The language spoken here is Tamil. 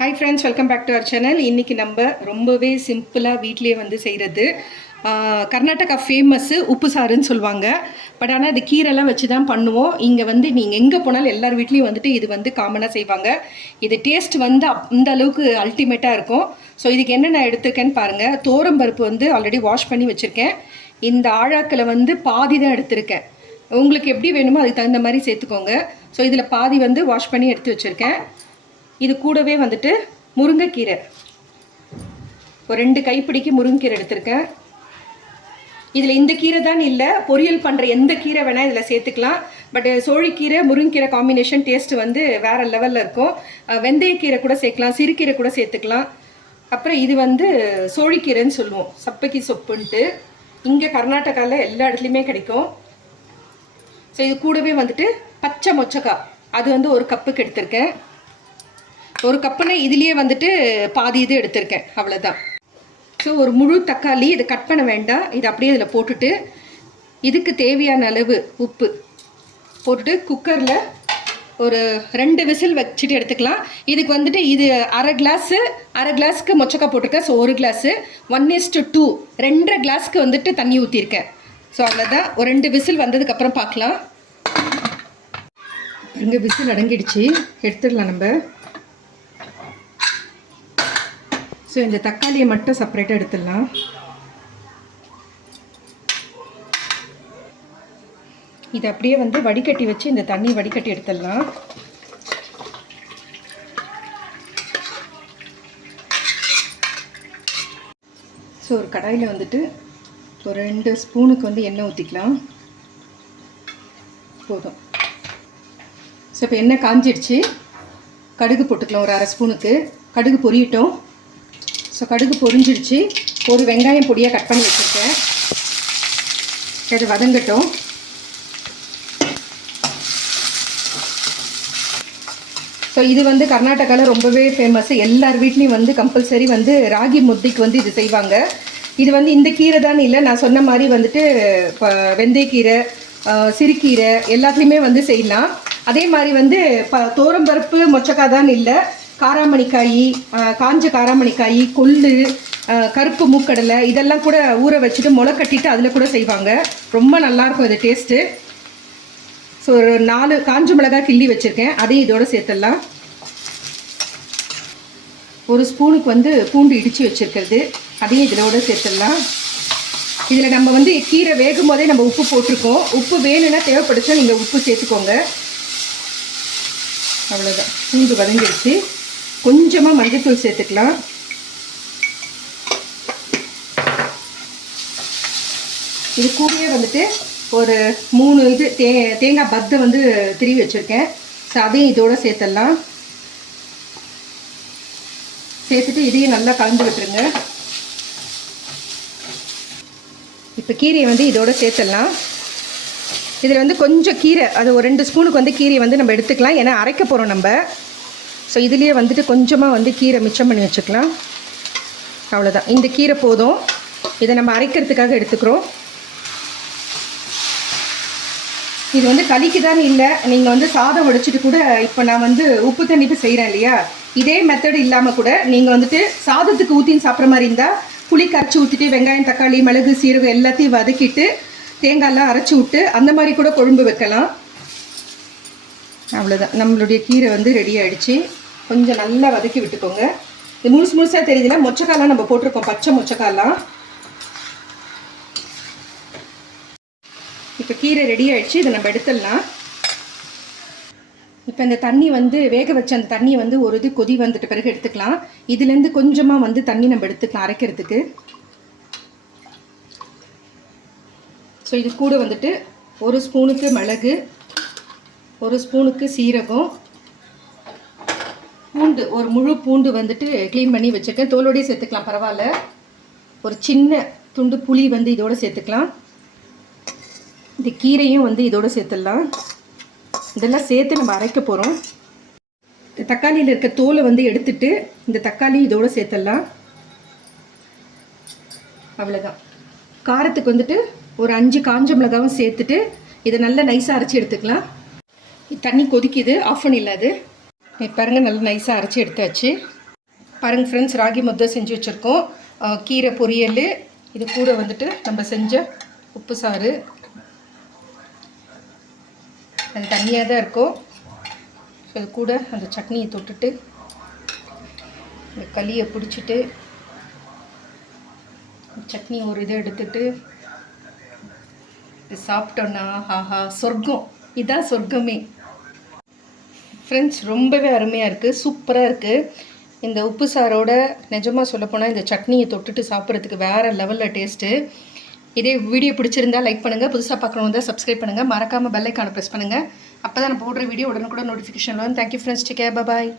Hi friends, welcome back to our channel. இன்றைக்கி நம்ம ரொம்பவே சிம்பிளாக வீட்லேயே வந்து செய்கிறது கர்நாடகா ஃபேமஸ்ஸு உப்பு சாறுன்னு சொல்லுவாங்க. பட் ஆனால் அது கீரைலாம் வச்சு தான் பண்ணுவோம். இங்கே வந்து நீங்கள் எங்கே போனாலும் எல்லார் வீட்லேயும் வந்துட்டு இது வந்து காமனாக செய்வாங்க. இது டேஸ்ட் வந்து இந்த அளவுக்கு அல்டிமேட்டாக இருக்கும். ஸோ இதுக்கு என்ன நான் எடுத்துருக்கேன்னு பாருங்கள். தோரம்பருப்பு வந்து ஆல்ரெடி வாஷ் பண்ணி வச்சுருக்கேன். இந்த ஆழாக்கில் வந்து பாதி தான் எடுத்திருக்கேன். உங்களுக்கு எப்படி வேணுமோ அதுக்கு தகுந்த மாதிரி சேர்த்துக்கோங்க. ஸோ இதில் பாதி வந்து வாஷ் பண்ணி எடுத்து வச்சுருக்கேன். இது கூடவே வந்துட்டு முருங்கைக்கீரை, ஒரு 2 கைப்பிடிக்கு முருங்கைக்கீரை எடுத்திருக்கேன். இதில் இந்த கீரை தான் இல்லை, பொரியல் பண்ணுற எந்த கீரை வேணால் இதில் சேர்த்துக்கலாம். பட் சோழிக்கீரை முருங்கைக்கீரை காம்பினேஷன் டேஸ்ட்டு வந்து வேறு லெவலில் இருக்கும். வெந்தயக்கீரை கூட சேர்க்கலாம், சிறுகீரை கூட சேர்த்துக்கலாம். அப்புறம் இது வந்து சோழிக்கீரைன்னு சொல்லுவோம், சப்பக்கி சொப்புன்ட்டு. இங்கே கர்நாடகாவில் எல்லா இடத்துலையுமே கிடைக்கும். ஸோ இது கூடவே வந்துட்டு பச்சை மொச்சக்காய், அது வந்து 1 கப்புக்கு எடுத்திருக்கேன். 1 கப்புனா இதுலேயே வந்துட்டு பாதி இது எடுத்திருக்கேன், அவ்வளோதான். ஸோ ஒரு முழு தக்காளி, இதை கட் பண்ண வேண்டாம், இது அப்படியே இதில் போட்டுட்டு இதுக்கு தேவையான அளவு உப்பு போட்டுட்டு குக்கரில் ஒரு 2 விசில் வச்சுட்டு எடுத்துக்கலாம். இதுக்கு வந்துட்டு இது அரை கிளாஸுக்கு மொச்சக்காய் போட்டிருக்கேன். ஸோ 1 கிளாஸு 1:2 2.5 கிளாஸுக்கு வந்துட்டு தண்ணி ஊற்றிருக்கேன். ஸோ அவ்வளோதான். ஒரு 2 விசில் வந்ததுக்கப்புறம் பார்க்கலாம். இங்கே விசில் அடங்கிடுச்சு, எடுத்துடலாம் நம்ம. ஸோ இந்த தக்காளியை மட்டும் செப்பரேட்டாக எடுத்துடலாம். இது அப்படியே வந்து வடிகட்டி வச்சு இந்த தண்ணி வடிகட்டி எடுத்துடலாம். ஸோ ஒரு கடாயில் வந்துட்டு ஒரு 2 ஸ்பூனுக்கு வந்து எண்ணெய் ஊற்றிக்கலாம், போதும். ஸோ இப்போ எண்ணெய் காஞ்சிடுச்சு, கடுகு போட்டுக்கலாம். ஒரு 1/2 ஸ்பூனுக்கு கடுகு பொரியட்டும். ஸோ கடுகு பொரிஞ்சிடுச்சு. ஒரு வெங்காயம் பொடியாக கட் பண்ணி வச்சுருக்கேன், அது வதங்கட்டும். ஸோ இது வந்து கர்நாடகாவில் ரொம்பவே ஃபேமஸ். எல்லார் வீட்லேயும் வந்து கம்பல்சரி வந்து ராகி முத்தைக்கு வந்து இது செய்வாங்க. இது வந்து இந்த கீரை தான் இல்லை, நான் சொன்ன மாதிரி வந்துட்டு வெந்தயக்கீரை, சிறுகீரை எல்லாத்துலேயுமே வந்து செய்யலாம். அதே மாதிரி வந்து தோரம்பருப்பு மொச்சக்காய் தான் இல்லை, காராமணிக்காய், காஞ்ச காராமணிக்காய், கொள்ளு, கருப்பு மூக்கடலை இதெல்லாம் கூட ஊற வச்சுட்டு முளை கட்டிட்டு அதில் கூட செய்வாங்க. ரொம்ப நல்லாயிருக்கும் இது டேஸ்ட்டு. ஸோ ஒரு 4 காஞ்ச மிளகாய் கிள்ளி வச்சுருக்கேன், அதையும் இதோடு சேர்த்துடலாம். 1 ஸ்பூனுக்கு வந்து பூண்டு இடித்து வச்சுருக்கிறது, அதையும் இதோட சேர்த்துடலாம். இதில் நம்ம வந்து கீரை வேகும் போதே நம்ம உப்பு போட்டிருக்கோம். உப்பு வேணும்னா தேவைப்படுச்சா நீங்கள் உப்பு சேர்த்துக்கோங்க. அவ்வளோதான், பூண்டு வதங்கிடுச்சு. கொஞ்சமாக மஞ்சள்தூள் சேர்த்துக்கலாம். இது கூடவே வந்துட்டு ஒரு 3 இது தேங்காய் பத்தை வந்து திருவி வச்சுருக்கேன். ஸோ அதையும் இதோடு சேர்த்துடலாம். சேர்த்துட்டு இதையும் நல்லா கலந்து விட்டுருங்க. இப்போ கீரையை வந்து இதோடு சேர்த்துடலாம். இதில் வந்து கொஞ்சம் கீரை, அது ஒரு 2 ஸ்பூனுக்கு வந்து கீரையை வந்து நம்ம எடுத்துக்கலாம், ஏன்னா அரைக்க போகிறோம் நம்ம. ஸோ இதுலேயே வந்துட்டு கொஞ்சமாக வந்து கீரை மிச்சம் பண்ணி வச்சுக்கலாம். அவ்வளோதான், இந்த கீரை போதும். இதை நம்ம அரைக்கிறதுக்காக எடுத்துக்கிறோம். இது வந்து களிக்கு தான் இல்லை, நீங்கள் வந்து சாதம் வடிச்சிட்டு கூட, இப்போ நான் வந்து உப்பு தண்ணிக்கு செய்கிறேன் இல்லையா, இதே மெத்தடு இல்லாமல் கூட நீங்கள் வந்துட்டு சாதத்துக்கு ஊற்றின்னு சாப்பிட்ற மாதிரி இருந்தால் புளி கரைச்சி ஊற்றிட்டு வெங்காயம் தக்காளி மிளகு சீரகம் எல்லாத்தையும் வதக்கிட்டு தேங்காயெல்லாம் அரைச்சி விட்டு அந்த மாதிரி கூட குழம்பு வைக்கலாம். அவ்வளோதான், நம்மளுடைய கீரை வந்து ரெடி ஆகிடுச்சு. கொஞ்சம் நல்லா வதக்கி விட்டுக்கோங்க. இது முழுசாக தெரியுதுல, மொச்சக்காயெலாம் நம்ம போட்டிருக்கோம், பச்சை மொச்சக்காயெலாம். இப்போ கீரை ரெடி ஆகிடுச்சு, இதை நம்ம எடுத்துடலாம். இப்போ இந்த தண்ணி வந்து வேக வச்ச அந்த தண்ணியை வந்து ஒரு இது கொதி வந்துட்டு பிறகு எடுத்துக்கலாம். இதுலேருந்து கொஞ்சமாக வந்து தண்ணி நம்ம எடுத்துக்கலாம் அரைக்கிறதுக்கு. ஸோ இது கூட வந்துட்டு 1 ஸ்பூனுக்கு மிளகு, 1 ஸ்பூனுக்கு சீரகம், பூண்டு, ஒரு முழு பூண்டு வந்துட்டு க்ளீன் பண்ணி வச்சுருக்கேன், தோலோடையே சேர்த்துக்கலாம் பரவாயில்ல. ஒரு சின்ன துண்டு புளி வந்து இதோடு சேர்த்துக்கலாம். இந்த கீரையும் வந்து இதோடு சேர்த்துடலாம். இதெல்லாம் சேர்த்து நம்ம அரைக்க போகிறோம். தக்காளியில் இருக்க தோலை வந்து எடுத்துட்டு இந்த தக்காளி இதோடு சேர்த்துடலாம். அவ்வளோதான். காரத்துக்கு வந்துட்டு ஒரு 5 காஞ்ச மிளகாவும் சேர்த்துட்டு இதை நல்லா நைஸாக அரைச்சி எடுத்துக்கலாம். தண்ணி கொதிக்குது, ஆஃப் பண்ணிடலாம். அது பாருங்கள், நல்லா நைஸாக அரைச்சி எடுத்தாச்சு. பாருங்கள் ஃப்ரெண்ட்ஸ், ராகி முத்தை செஞ்சு வச்சுருக்கோம். கீரை பொரியல், இது கூட வந்துட்டு நம்ம செஞ்ச உப்பு சாறு. அது தண்ணியாக தான் இருக்கும். ஸோ இது கூட அந்த சட்னியை தொட்டுட்டு இந்த களியை பிடிச்சிட்டு சட்னி ஒரு இதை எடுத்துட்டு இது சாப்பிட்டோன்னா ஆஹா சொர்க்கம். இதுதான் சொர்க்கமே ஃப்ரெண்ட்ஸ். ரொம்பவே அருமையாக இருக்குது, சூப்பராக இருக்குது. இந்த உப்பு சாரோட நிஜமாக சொல்லப்போனால் இந்த சட்னியை தொட்டுட்டு சாப்பிட்றதுக்கு வேறு லெவலில் டேஸ்ட்டு. இதே வீடியோ பிடிச்சிருந்தால் லைக் பண்ணுங்கள், புதுசாக பார்க்குறவங்க தான் சப்ஸ்கிரைப் பண்ணுங்கள், மறக்காமல் பெல் ஐக்கானை ப்ரெஸ் பண்ணுங்கள். அப்போ தான் நான் போடுற வீடியோ உடனுக்குடன் நோட்டிஃபிகேஷன் வரும். தேங்க்யூ ஃப்ரெண்ட்ஸ், டேக் கேர், பாய்.